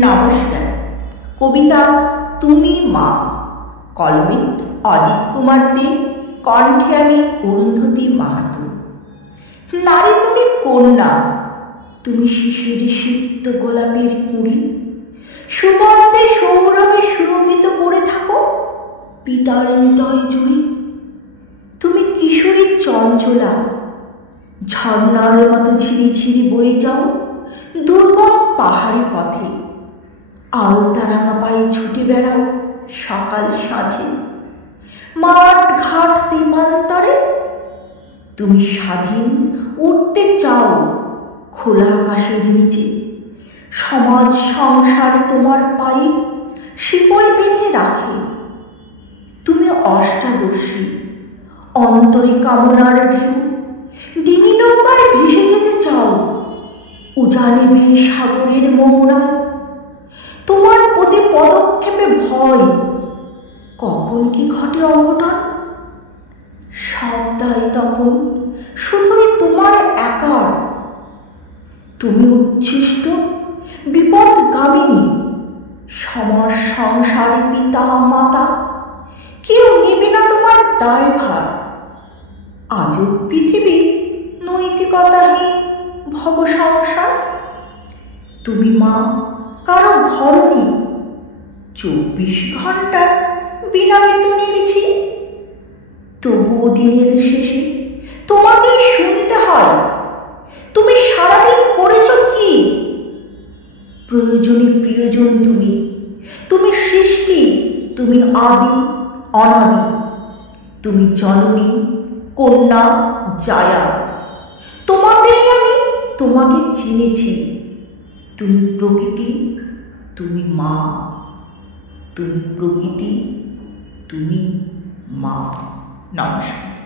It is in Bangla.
নমস্কার। কবিতা তুমি মা, কলমে অজিত কুমার দে, কণ্ঠে আমি অরুন্ধতী মাহাতো। নারী তুমি কন্যা, তুমি শিশির সিক্ত গোলাপের কুঁড়ি, সুগন্ধে সৌরভে সুরভিত করে থাকো পিতার হৃদয় জুড়ি। তুমি কিশোরী চঞ্চলা, ঝর্ণার মতো ঝিরি ঝিরি বয়ে যাও দুর্গম পাহাড়ি পথে। আলতারাঙা পায়ে ছুটে বেড়াও সকাল সাঁঝে মাঠ ঘাট তেপান্তরে। তুমি স্বাধীন উঠতে চাও খোলা আকাশের নিচে, সমাজ সংসার তোমার পায়ে শিকল বেঁধে রাখে। তুমি অষ্টাদর্শী, অন্তরে কামনার ঢেউ, ডিঙি নৌকায় ভেসে যেতে চাও উজানে বে সাগরের মোহনায়। তোমার প্রতি পদক্ষেপে ভয়, কখন কি ঘটে অঘটন। সব দায় তখন শুধুই তোমার একার। তুমি উচ্ছিষ্ট বিপদগামিনী, সমাজ সংসারে পিতা মাতা কেউ নেবে না তোমার দায়ভার। আজব পৃথিবী নৈতিকতাহীন ভব সংসার। তুমি মা কারো ঘরণী, 24 ঘন্টার বিনা বেতনের ঝি। তবুও দিনের শেষে তোমাকেই শুনতে হয় তুমি সারাদিন করেছ কি। প্রয়োজনে প্রিয়জন তুমি, তুমি সৃষ্টি, তুমি আদি অনাদি, তুমি জননী কন্যা জায়া। তোমাকেই আমি তোমাকে চিনেছি। তুমি প্রকৃতি, তুমি মা, তুমি প্রকৃতি, তুমি মা। নমস্কার।